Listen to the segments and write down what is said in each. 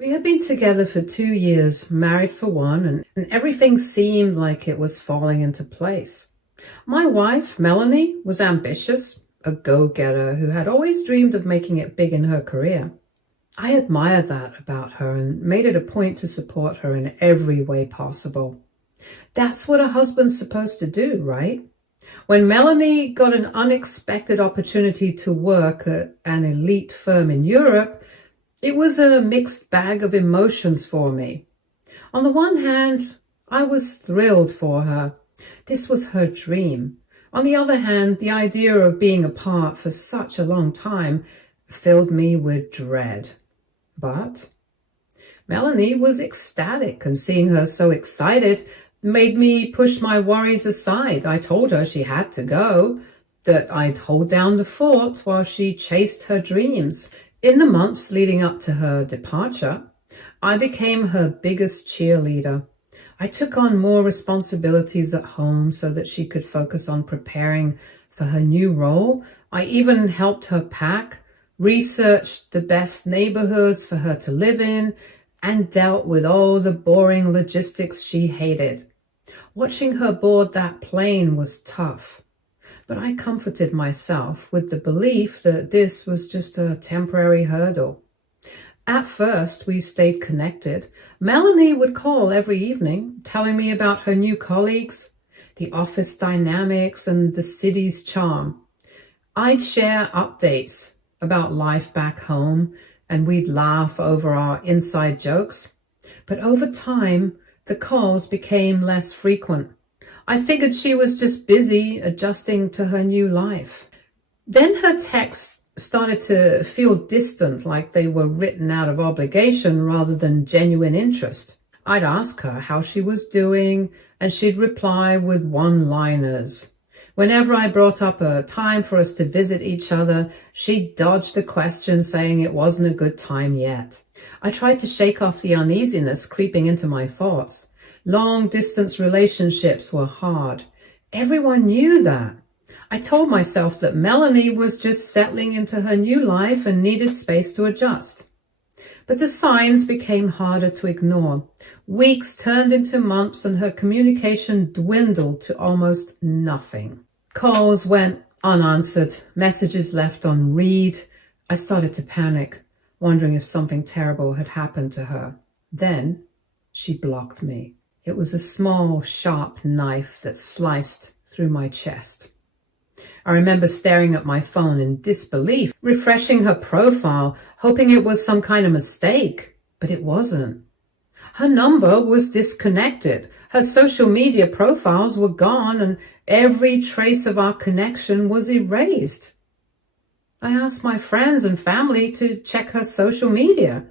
We had been together for 2 years, married for one, and everything seemed like it was falling into place. My wife, Melanie, was ambitious, a go-getter who had always dreamed of making it big in her career. I admired that about her and made it a point to support her in every way possible. That's what a husband's supposed to do, right? When Melanie got an unexpected opportunity to work at an elite firm in Europe, it was a mixed bag of emotions for me. On the one hand, I was thrilled for her. This was her dream. On the other hand, the idea of being apart for such a long time filled me with dread. But Melanie was ecstatic, and seeing her so excited made me push my worries aside. I told her she had to go, that I'd hold down the fort while she chased her dreams. In the months leading up to her departure, I became her biggest cheerleader. I took on more responsibilities at home so that she could focus on preparing for her new role. I even helped her pack, researched the best neighborhoods for her to live in, and dealt with all the boring logistics she hated. Watching her board that plane was tough, but I comforted myself with the belief that this was just a temporary hurdle. At first, we stayed connected. Melanie would call every evening, telling me about her new colleagues, the office dynamics, and the city's charm. I'd share updates about life back home, and we'd laugh over our inside jokes. But over time, the calls became less frequent. I figured she was just busy adjusting to her new life. Then her texts started to feel distant, like they were written out of obligation rather than genuine interest. I'd ask her how she was doing, and she'd reply with one-liners. Whenever I brought up a time for us to visit each other, she dodged the question, saying it wasn't a good time yet. I tried to shake off the uneasiness creeping into my thoughts. Long-distance relationships were hard. Everyone knew that. I told myself that Melanie was just settling into her new life and needed space to adjust. But the signs became harder to ignore. Weeks turned into months, and her communication dwindled to almost nothing. Calls went unanswered, messages left on read. I started to panic, wondering if something terrible had happened to her. Then she blocked me. It was a small, sharp knife that sliced through my chest. I remember staring at my phone in disbelief, refreshing her profile, hoping it was some kind of mistake, but it wasn't. Her number was disconnected. Her social media profiles were gone, and every trace of our connection was erased. I asked my friends and family to check her social media.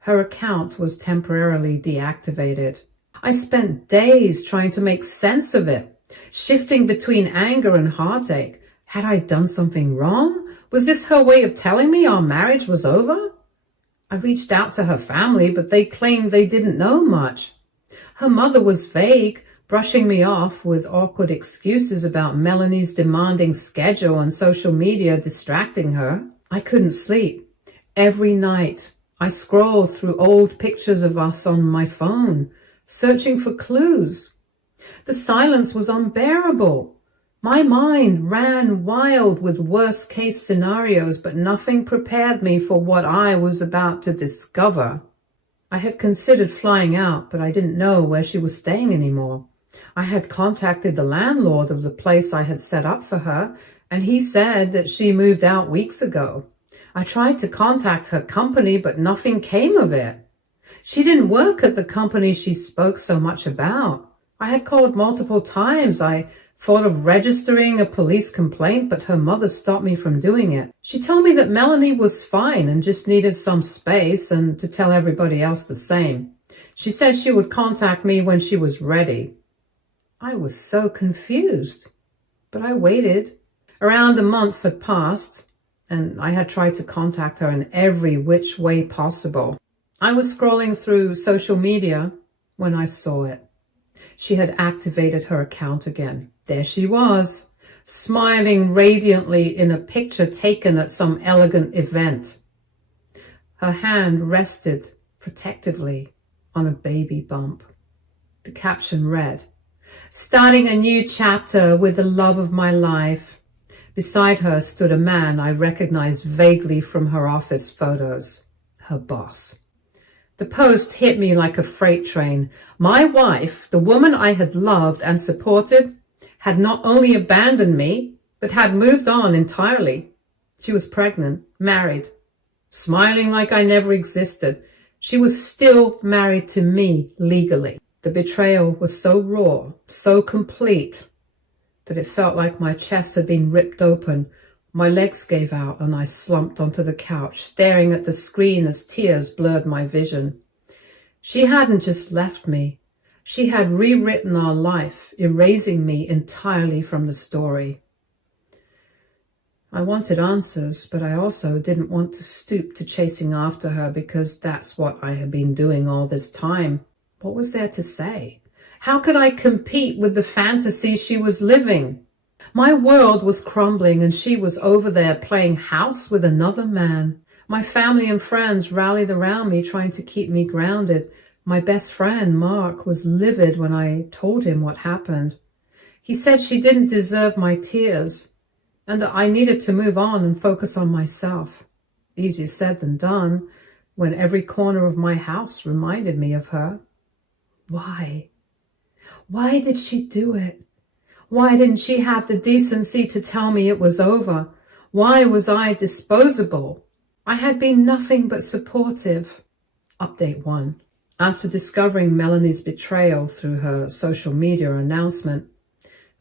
Her account was temporarily deactivated. I spent days trying to make sense of it, shifting between anger and heartache. Had I done something wrong? Was this her way of telling me our marriage was over? I reached out to her family, but they claimed they didn't know much. Her mother was vague, brushing me off with awkward excuses about Melanie's demanding schedule and social media distracting her. I couldn't sleep. Every night, I scrolled through old pictures of us on my phone, searching for clues. The silence was unbearable. My mind ran wild with worst-case scenarios, but nothing prepared me for what I was about to discover. I had considered flying out, but I didn't know where she was staying anymore. I had contacted the landlord of the place I had set up for her, and he said that she moved out weeks ago. I tried to contact her company, but nothing came of it. She didn't work at the company she spoke so much about. I had called multiple times. I thought of registering a police complaint, but her mother stopped me from doing it. She told me that Melanie was fine and just needed some space, and to tell everybody else the same. She said she would contact me when she was ready. I was so confused, but I waited. Around a month had passed, and I had tried to contact her in every which way possible. I was scrolling through social media when I saw it. She had activated her account again. There she was, smiling radiantly in a picture taken at some elegant event. Her hand rested protectively on a baby bump. The caption read, "Starting a new chapter with the love of my life." Beside her stood a man I recognized vaguely from her office photos, her boss. The post hit me like a freight train. My wife, the woman I had loved and supported, had not only abandoned me, but had moved on entirely. She was pregnant, married, smiling like I never existed. She was still married to me legally. The betrayal was so raw, so complete, that it felt like my chest had been ripped open. My legs gave out and I slumped onto the couch, staring at the screen as tears blurred my vision. She hadn't just left me. She had rewritten our life, erasing me entirely from the story. I wanted answers, but I also didn't want to stoop to chasing after her because that's what I had been doing all this time. What was there to say? How could I compete with the fantasy she was living? My world was crumbling and she was over there playing house with another man. My family and friends rallied around me trying to keep me grounded. My best friend, Mark, was livid when I told him what happened. He said she didn't deserve my tears and that I needed to move on and focus on myself. Easier said than done when every corner of my house reminded me of her. Why? Why did she do it? Why didn't she have the decency to tell me it was over? Why was I disposable? I had been nothing but supportive. Update 1. After discovering Melanie's betrayal through her social media announcement,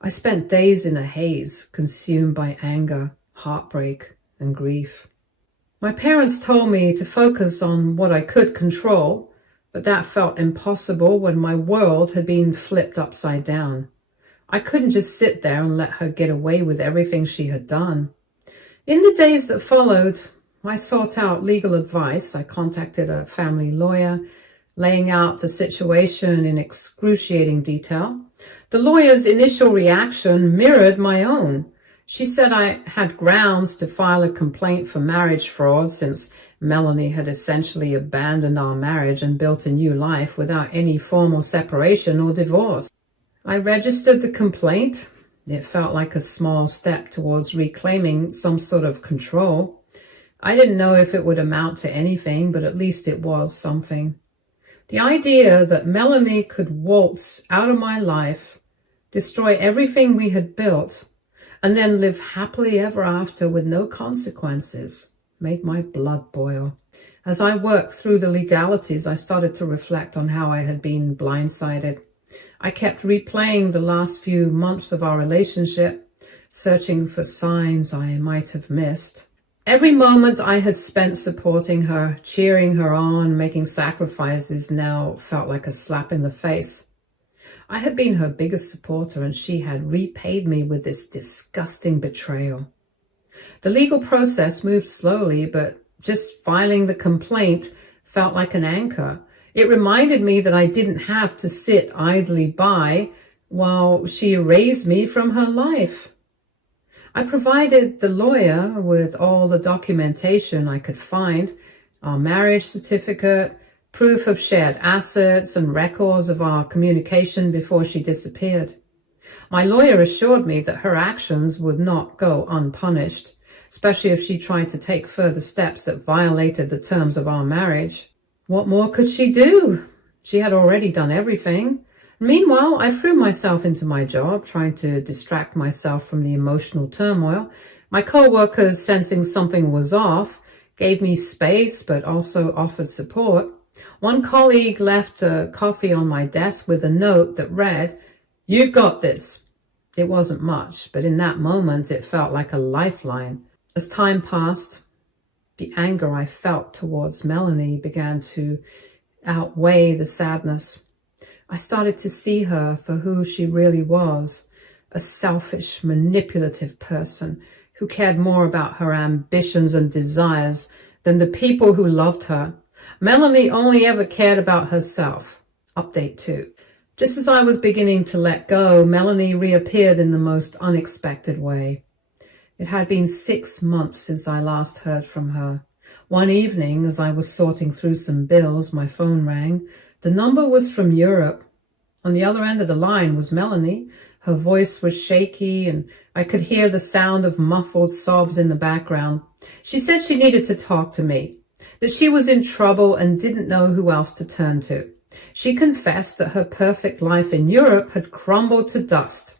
I spent days in a haze, consumed by anger, heartbreak, and grief. My parents told me to focus on what I could control, but that felt impossible when my world had been flipped upside down. I couldn't just sit there and let her get away with everything she had done. In the days that followed, I sought out legal advice. I contacted a family lawyer, laying out the situation in excruciating detail. The lawyer's initial reaction mirrored my own. She said I had grounds to file a complaint for marriage fraud since Melanie had essentially abandoned our marriage and built a new life without any formal separation or divorce. I registered the complaint. It felt like a small step towards reclaiming some sort of control. I didn't know if it would amount to anything, but at least it was something. The idea that Melanie could waltz out of my life, destroy everything we had built, and then live happily ever after with no consequences made my blood boil. As I worked through the legalities, I started to reflect on how I had been blindsided. I kept replaying the last few months of our relationship, searching for signs I might have missed. Every moment I had spent supporting her, cheering her on, making sacrifices now felt like a slap in the face. I had been her biggest supporter and she had repaid me with this disgusting betrayal. The legal process moved slowly, but just filing the complaint felt like an anchor. It reminded me that I didn't have to sit idly by while she erased me from her life. I provided the lawyer with all the documentation I could find, our marriage certificate, proof of shared assets, and records of our communication before she disappeared. My lawyer assured me that her actions would not go unpunished, especially if she tried to take further steps that violated the terms of our marriage. What more could she do? She had already done everything. Meanwhile, I threw myself into my job, trying to distract myself from the emotional turmoil. My co-workers, sensing something was off, gave me space but also offered support. One colleague left a coffee on my desk with a note that read, "You've got this." It wasn't much, but in that moment it felt like a lifeline. As time passed, the anger I felt towards Melanie began to outweigh the sadness. I started to see her for who she really was, a selfish, manipulative person who cared more about her ambitions and desires than the people who loved her. Melanie only ever cared about herself. Update 2. Just as I was beginning to let go, Melanie reappeared in the most unexpected way. It had been 6 months since I last heard from her. One evening, as I was sorting through some bills, my phone rang. The number was from Europe. On the other end of the line was Melanie. Her voice was shaky, and I could hear the sound of muffled sobs in the background. She said she needed to talk to me, that she was in trouble and didn't know who else to turn to. She confessed that her perfect life in Europe had crumbled to dust.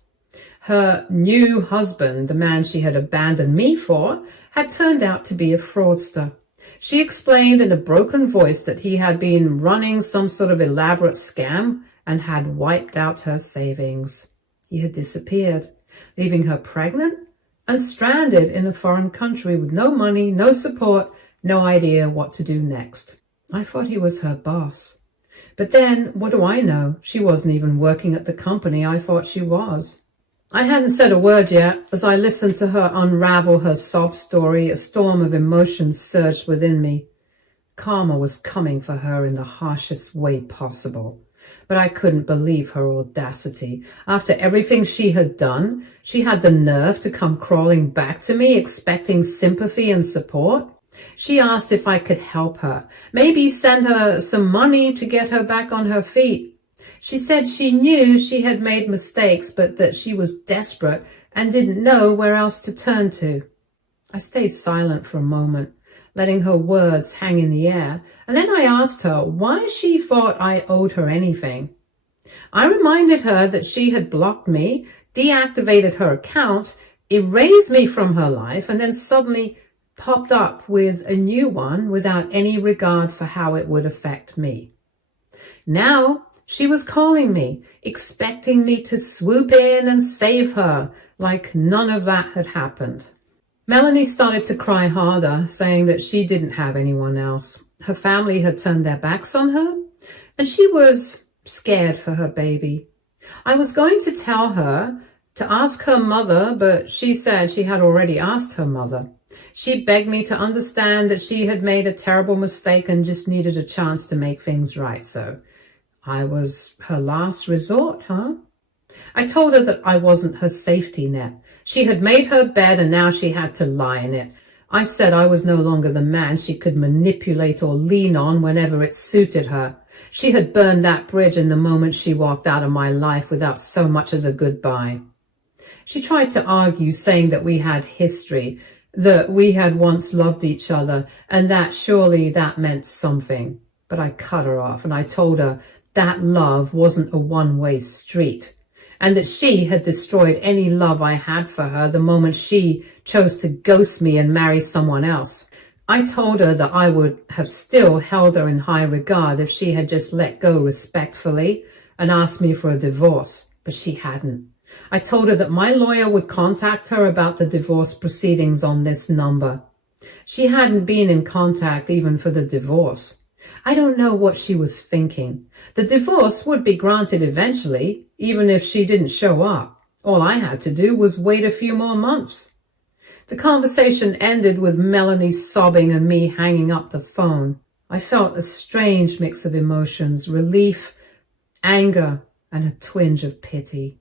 Her new husband, the man she had abandoned me for, had turned out to be a fraudster. She explained in a broken voice that he had been running some sort of elaborate scam and had wiped out her savings. He had disappeared, leaving her pregnant and stranded in a foreign country with no money, no support, no idea what to do next. I thought he was her boss. But then, what do I know? She wasn't even working at the company I thought she was. I hadn't said a word yet. As I listened to her unravel her sob story, a storm of emotions surged within me. Karma was coming for her in the harshest way possible. But I couldn't believe her audacity. After everything she had done, she had the nerve to come crawling back to me, expecting sympathy and support. She asked if I could help her, maybe send her some money to get her back on her feet. She said she knew she had made mistakes, but that she was desperate and didn't know where else to turn to. I stayed silent for a moment, letting her words hang in the air, and then I asked her why she thought I owed her anything. I reminded her that she had blocked me, deactivated her account, erased me from her life, and then suddenly popped up with a new one without any regard for how it would affect me. Now she was calling me, expecting me to swoop in and save her, like none of that had happened. Melanie started to cry harder, saying that she didn't have anyone else. Her family had turned their backs on her, and she was scared for her baby. I was going to tell her to ask her mother, but she said she had already asked her mother. She begged me to understand that she had made a terrible mistake and just needed a chance to make things right. So I was her last resort, huh? I told her that I wasn't her safety net. She had made her bed and now she had to lie in it. I said I was no longer the man she could manipulate or lean on whenever it suited her. She had burned that bridge in the moment she walked out of my life without so much as a goodbye. She tried to argue, saying that we had history, that we had once loved each other, and that surely that meant something. But I cut her off, and I told her that love wasn't a one-way street, and that she had destroyed any love I had for her the moment she chose to ghost me and marry someone else. I told her that I would have still held her in high regard if she had just let go respectfully and asked me for a divorce, but she hadn't. I told her that my lawyer would contact her about the divorce proceedings on this number. She hadn't been in contact even for the divorce. I don't know what she was thinking. The divorce would be granted eventually, even if she didn't show up. All I had to do was wait a few more months. The conversation ended with Melanie sobbing and me hanging up the phone. I felt a strange mix of emotions, relief, anger, and a twinge of pity.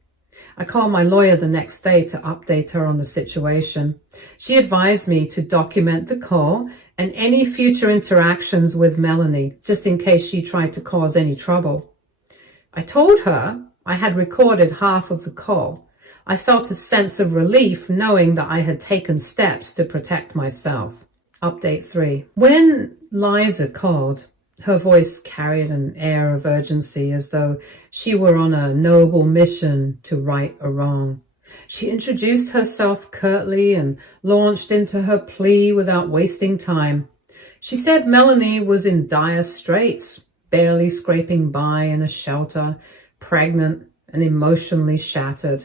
I called my lawyer the next day to update her on the situation. She advised me to document the call and any future interactions with Melanie, just in case she tried to cause any trouble. I told her I had recorded half of the call. I felt a sense of relief knowing that I had taken steps to protect myself. Update 3. When Liza called, her voice carried an air of urgency, as though she were on a noble mission to right a wrong. She introduced herself curtly and launched into her plea without wasting time. She said Melanie was in dire straits, barely scraping by in a shelter, pregnant and emotionally shattered.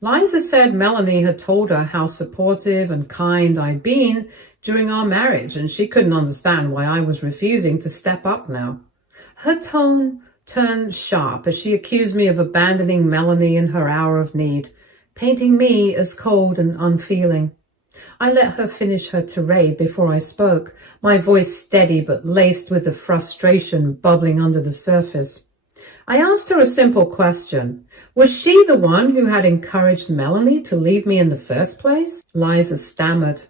Liza said Melanie had told her how supportive and kind I'd been during our marriage, and she couldn't understand why I was refusing to step up now. Her tone turned sharp as she accused me of abandoning Melanie in her hour of need, painting me as cold and unfeeling. I let her finish her tirade before I spoke, my voice steady but laced with the frustration bubbling under the surface. I asked her a simple question. Was she the one who had encouraged Melanie to leave me in the first place? Liza stammered,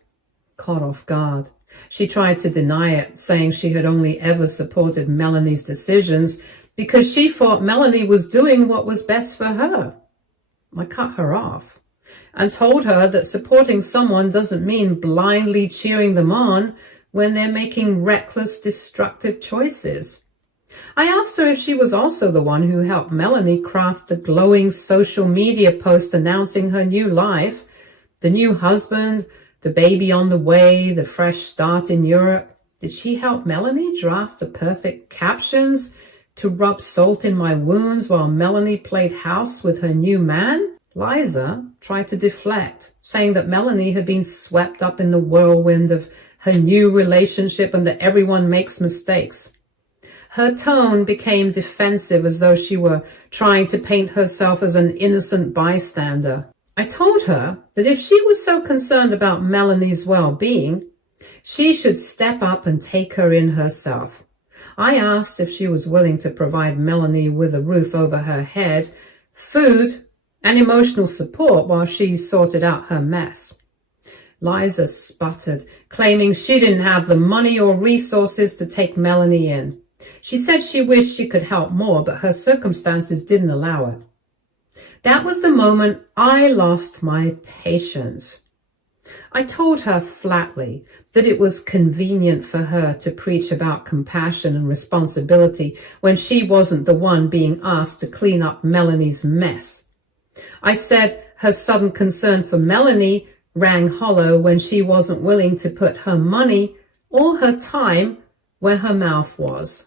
caught off guard. She tried to deny it, saying she had only ever supported Melanie's decisions because she thought Melanie was doing what was best for her. I cut her off and told her that supporting someone doesn't mean blindly cheering them on when they're making reckless, destructive choices. I asked her if she was also the one who helped Melanie craft the glowing social media post announcing her new life, the new husband, the baby on the way, the fresh start in Europe. Did she help Melanie draft the perfect captions to rub salt in my wounds while Melanie played house with her new man? Liza tried to deflect, saying that Melanie had been swept up in the whirlwind of her new relationship and that everyone makes mistakes. Her tone became defensive, as though she were trying to paint herself as an innocent bystander. I told her that if she was so concerned about Melanie's well-being, she should step up and take her in herself. I asked if she was willing to provide Melanie with a roof over her head, food, and emotional support while she sorted out her mess. Liza sputtered, claiming she didn't have the money or resources to take Melanie in. She said she wished she could help more, but her circumstances didn't allow it. That was the moment I lost my patience. I told her flatly that it was convenient for her to preach about compassion and responsibility when she wasn't the one being asked to clean up Melanie's mess. I said her sudden concern for Melanie rang hollow when she wasn't willing to put her money or her time where her mouth was.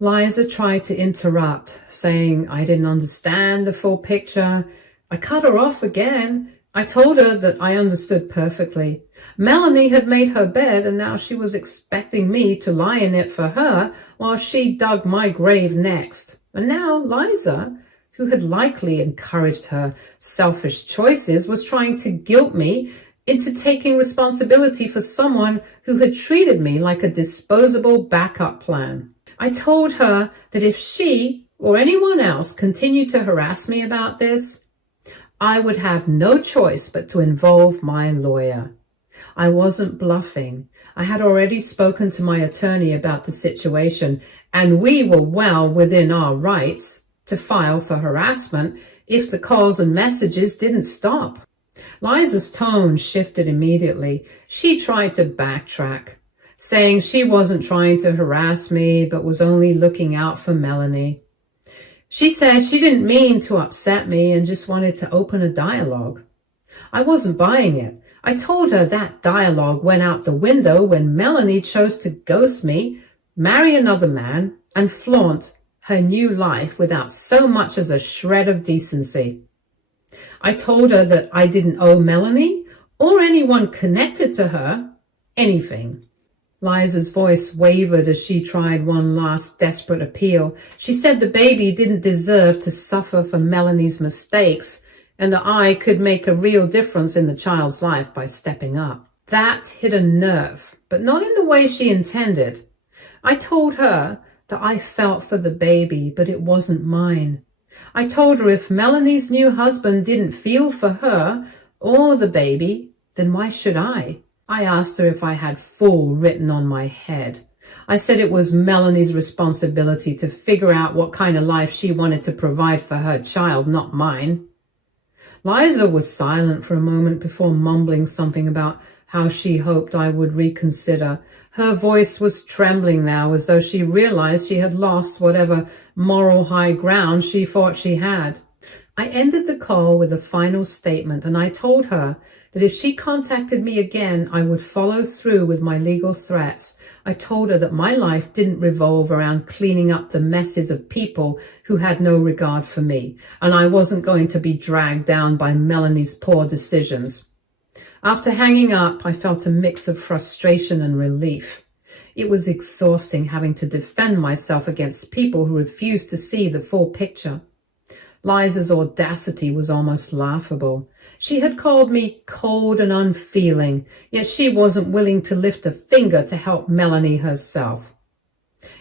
Liza tried to interrupt, saying I didn't understand the full picture. I cut her off again. I told her that I understood perfectly. Melanie had made her bed, and now she was expecting me to lie in it for her while she dug my grave next. And now Liza, who had likely encouraged her selfish choices, was trying to guilt me into taking responsibility for someone who had treated me like a disposable backup plan. I told her that if she or anyone else continued to harass me about this, I would have no choice but to involve my lawyer. I wasn't bluffing. I had already spoken to my attorney about the situation, and we were well within our rights to file for harassment if the calls and messages didn't stop. Liza's tone shifted immediately. She tried to backtrack, saying she wasn't trying to harass me, but was only looking out for Melanie. She said she didn't mean to upset me and just wanted to open a dialogue. I wasn't buying it. I told her that dialogue went out the window when Melanie chose to ghost me, marry another man, and flaunt her new life without so much as a shred of decency. I told her that I didn't owe Melanie or anyone connected to her anything. Liza's voice wavered as she tried one last desperate appeal. She said the baby didn't deserve to suffer for Melanie's mistakes and that I could make a real difference in the child's life by stepping up. That hit a nerve, but not in the way she intended. I told her that I felt for the baby, but it wasn't mine. I told her if Melanie's new husband didn't feel for her or the baby, then why should I? I asked her if I had fool written on my head. I said it was Melanie's responsibility to figure out what kind of life she wanted to provide for her child, not mine. Liza was silent for a moment before mumbling something about how she hoped I would reconsider. Her voice was trembling now, as though she realized she had lost whatever moral high ground she thought she had. I ended the call with a final statement, and I told her that if she contacted me again, I would follow through with my legal threats. I told her that my life didn't revolve around cleaning up the messes of people who had no regard for me, and I wasn't going to be dragged down by Melanie's poor decisions. After hanging up, I felt a mix of frustration and relief. It was exhausting having to defend myself against people who refused to see the full picture. Liza's audacity was almost laughable. She had called me cold and unfeeling, yet she wasn't willing to lift a finger to help Melanie herself.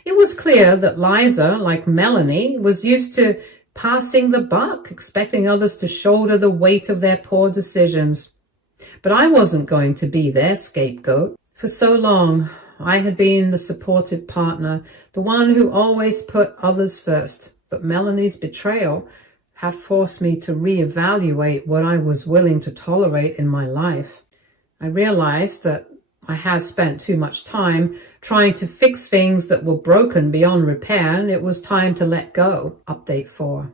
It was clear that Liza, like Melanie, was used to passing the buck, expecting others to shoulder the weight of their poor decisions. But I wasn't going to be their scapegoat. For so long, I had been the supportive partner, the one who always put others first. But Melanie's betrayal had forced me to reevaluate what I was willing to tolerate in my life. I realized that I had spent too much time trying to fix things that were broken beyond repair, and it was time to let go. Update 4.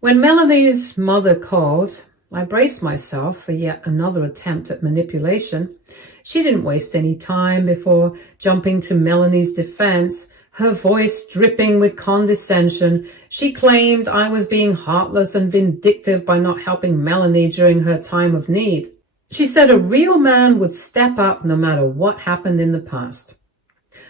When Melanie's mother called, I braced myself for yet another attempt at manipulation. She didn't waste any time before jumping to Melanie's defense, her voice dripping with condescension. She claimed I was being heartless and vindictive by not helping Melanie during her time of need. She said a real man would step up no matter what happened in the past.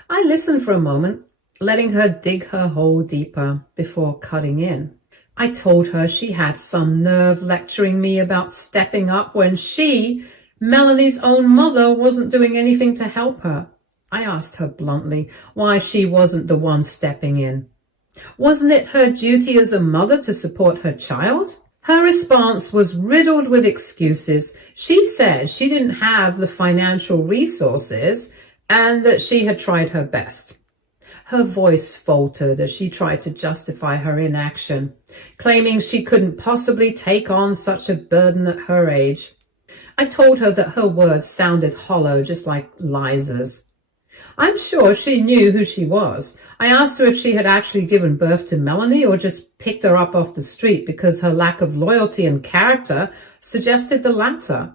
I listened for a moment, letting her dig her hole deeper before cutting in. I told her she had some nerve lecturing me about stepping up when she, Melanie's own mother, wasn't doing anything to help her. I asked her bluntly why she wasn't the one stepping in. Wasn't it her duty as a mother to support her child? Her response was riddled with excuses. She said she didn't have the financial resources and that she had tried her best. Her voice faltered as she tried to justify her inaction, claiming she couldn't possibly take on such a burden at her age. I told her that her words sounded hollow, just like Liza's. I'm sure she knew who she was. I asked her if she had actually given birth to Melanie or just picked her up off the street because her lack of loyalty and character suggested the latter.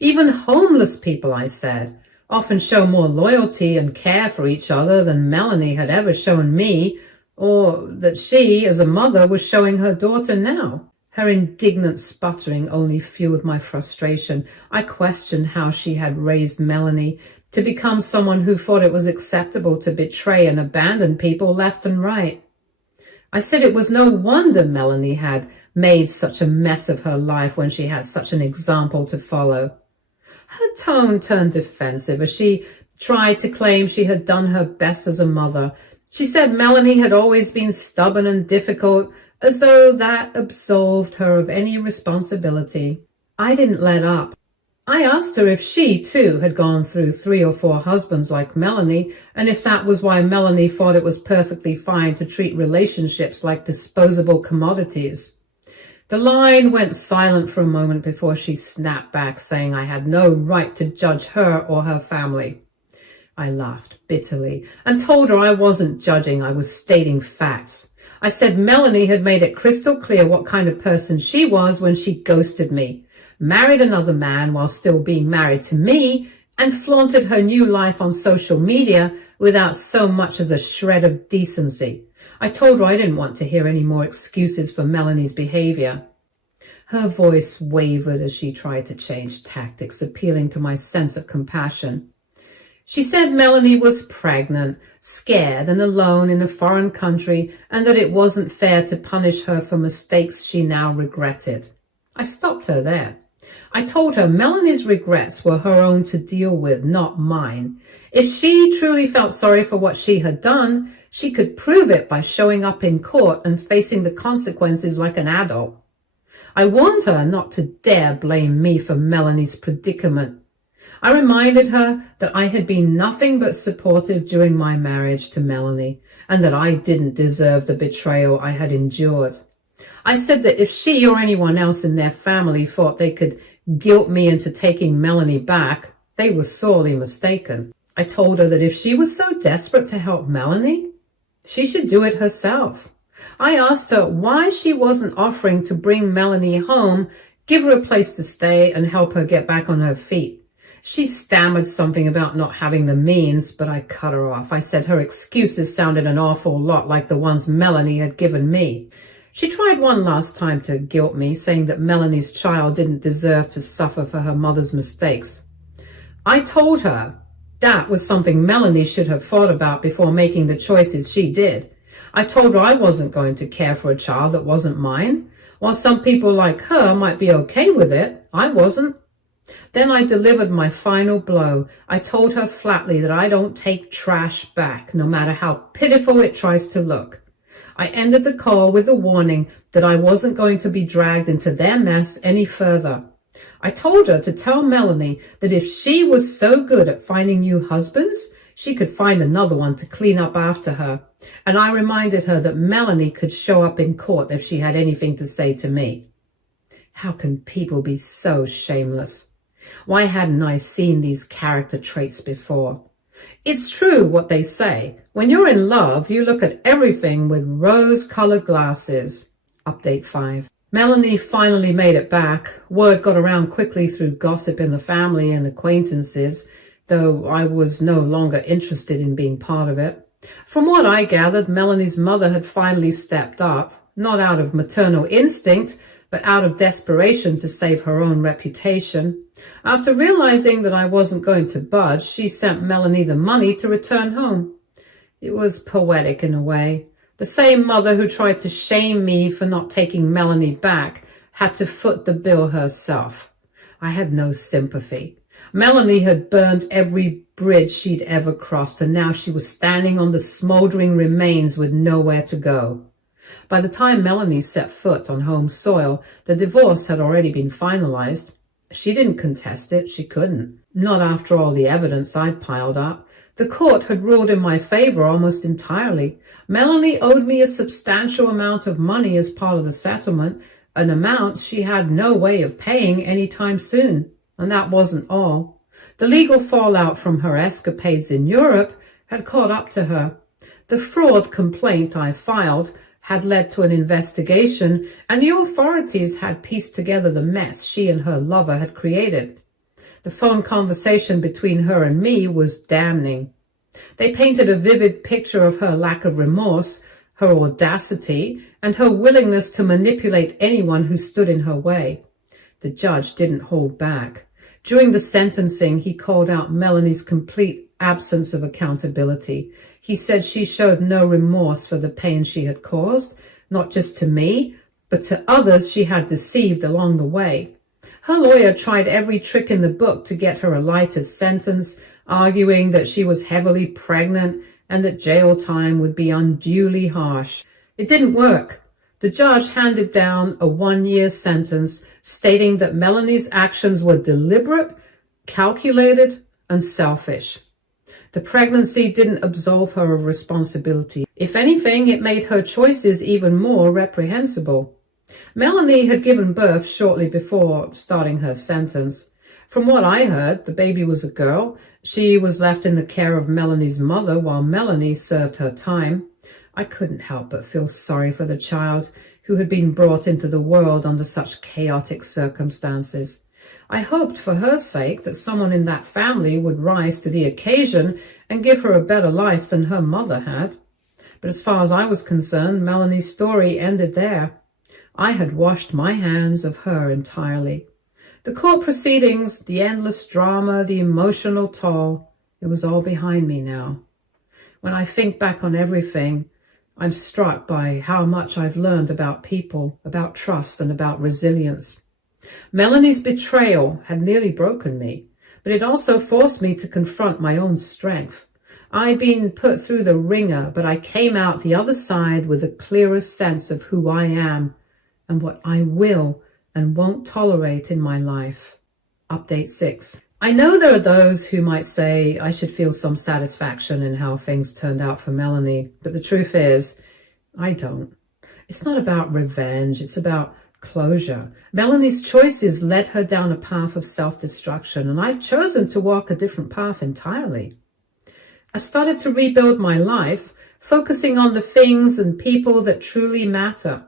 Even homeless people, I said, often show more loyalty and care for each other than Melanie had ever shown me, or that she, as a mother, was showing her daughter now. Her indignant sputtering only fueled my frustration. I questioned how she had raised Melanie to become someone who thought it was acceptable to betray and abandon people left and right. I said it was no wonder Melanie had made such a mess of her life when she had such an example to follow. Her tone turned defensive as she tried to claim she had done her best as a mother. She said Melanie had always been stubborn and difficult, as though that absolved her of any responsibility. I didn't let up. I asked her if she, too, had gone through 3 or 4 husbands like Melanie, and if that was why Melanie thought it was perfectly fine to treat relationships like disposable commodities. The line went silent for a moment before she snapped back, saying I had no right to judge her or her family. I laughed bitterly and told her I wasn't judging, I was stating facts. I said Melanie had made it crystal clear what kind of person she was when she ghosted me, married another man while still being married to me, and flaunted her new life on social media without so much as a shred of decency. I told her I didn't want to hear any more excuses for Melanie's behavior. Her voice wavered as she tried to change tactics, appealing to my sense of compassion. She said Melanie was pregnant, scared and alone in a foreign country, and that it wasn't fair to punish her for mistakes she now regretted. I stopped her there. I told her Melanie's regrets were her own to deal with, not mine. If she truly felt sorry for what she had done, she could prove it by showing up in court and facing the consequences like an adult. I warned her not to dare blame me for Melanie's predicament. I reminded her that I had been nothing but supportive during my marriage to Melanie, and that I didn't deserve the betrayal I had endured. I said that if she or anyone else in their family thought they could guilt me into taking Melanie back, they were sorely mistaken. I told her that if she was so desperate to help Melanie, she should do it herself. I asked her why she wasn't offering to bring Melanie home, give her a place to stay, and help her get back on her feet. She stammered something about not having the means, but I cut her off. I said her excuses sounded an awful lot like the ones Melanie had given me. She tried one last time to guilt me, saying that Melanie's child didn't deserve to suffer for her mother's mistakes. I told her that was something Melanie should have thought about before making the choices she did. I told her I wasn't going to care for a child that wasn't mine. While some people like her might be okay with it, I wasn't. Then I delivered my final blow. I told her flatly that I don't take trash back, no matter how pitiful it tries to look. I ended the call with a warning that I wasn't going to be dragged into their mess any further. I told her to tell Melanie that if she was so good at finding new husbands, she could find another one to clean up after her. And I reminded her that Melanie could show up in court if she had anything to say to me. How can people be so shameless? Why hadn't I seen these character traits before? It's true what they say. When you're in love, you look at everything with rose-colored glasses. Update 5. Melanie finally made it back. Word got around quickly through gossip in the family and acquaintances, though I was no longer interested in being part of it. From what I gathered, Melanie's mother had finally stepped up, not out of maternal instinct, but out of desperation to save her own reputation. After realizing that I wasn't going to budge, she sent Melanie the money to return home. It was poetic in a way. The same mother who tried to shame me for not taking Melanie back had to foot the bill herself. I had no sympathy. Melanie had burned every bridge she'd ever crossed, and now she was standing on the smoldering remains with nowhere to go. By the time Melanie set foot on home soil, the divorce had already been finalized. She didn't contest it. She couldn't. Not after all the evidence I'd piled up. The court had ruled in my favor almost entirely. Melanie owed me a substantial amount of money as part of the settlement, an amount she had no way of paying any time soon. And that wasn't all. The legal fallout from her escapades in Europe had caught up to her. The fraud complaint I filed had led to an investigation, and the authorities had pieced together the mess she and her lover had created. The phone conversation between her and me was damning. They painted a vivid picture of her lack of remorse, her audacity, and her willingness to manipulate anyone who stood in her way. The judge didn't hold back. During the sentencing, he called out Melanie's complete absence of accountability. He said she showed no remorse for the pain she had caused, not just to me, but to others she had deceived along the way. Her lawyer tried every trick in the book to get her a lighter sentence, arguing that she was heavily pregnant and that jail time would be unduly harsh. It didn't work. The judge handed down a 1-year sentence, stating that Melanie's actions were deliberate, calculated, and selfish. The pregnancy didn't absolve her of responsibility. If anything, it made her choices even more reprehensible. Melanie had given birth shortly before starting her sentence. From what I heard, the baby was a girl. She was left in the care of Melanie's mother while Melanie served her time. I couldn't help but feel sorry for the child who had been brought into the world under such chaotic circumstances. I hoped for her sake that someone in that family would rise to the occasion and give her a better life than her mother had. But as far as I was concerned, Melanie's story ended there. I had washed my hands of her entirely. The court proceedings, the endless drama, the emotional toll, it was all behind me now. When I think back on everything, I'm struck by how much I've learned about people, about trust, and about resilience. Melanie's betrayal had nearly broken me, but it also forced me to confront my own strength. I'd been put through the ringer, but I came out the other side with a clearer sense of who I am and what I will and won't tolerate in my life. Update 6. I know there are those who might say I should feel some satisfaction in how things turned out for Melanie, but the truth is, I don't. It's not about revenge, it's about closure. Melanie's choices led her down a path of self-destruction, and I've chosen to walk a different path entirely. I've started to rebuild my life, focusing on the things and people that truly matter.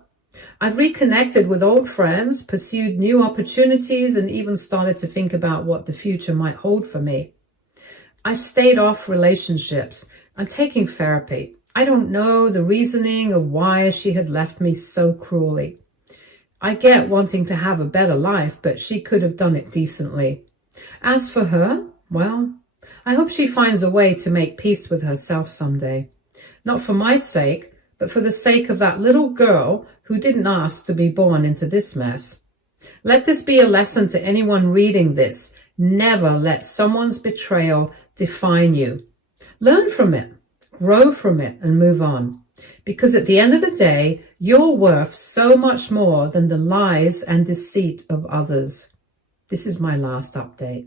I've reconnected with old friends, pursued new opportunities, and even started to think about what the future might hold for me. I've stayed off relationships. I'm taking therapy. I don't know the reasoning of why she had left me so cruelly. I get wanting to have a better life, but she could have done it decently. As for her, well, I hope she finds a way to make peace with herself someday. Not for my sake, but for the sake of that little girl who didn't ask to be born into this mess. Let this be a lesson to anyone reading this. Never let someone's betrayal define you. Learn from it, grow from it, and move on. Because at the end of the day, you're worth so much more than the lies and deceit of others. This is my last update.